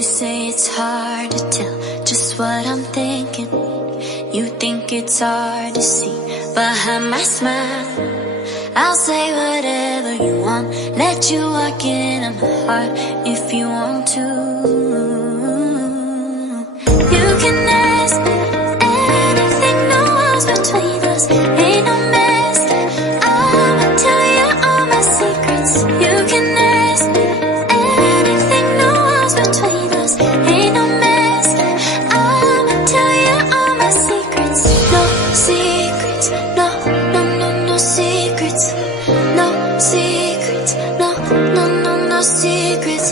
You say it's hard to tell just what I'm thinking. You think it's hard to see behind my smile. I'll say whatever you want, let you walk into my heart if you want to. You can ask me anything, no walls between us, ain't no mess. I'ma tell you all my secrets. You can ask me anything, no walls between us, ain't no mess. I'ma tell you all my secrets. No secrets, no, no, no, no secrets. No secrets, no, no, no, no secrets.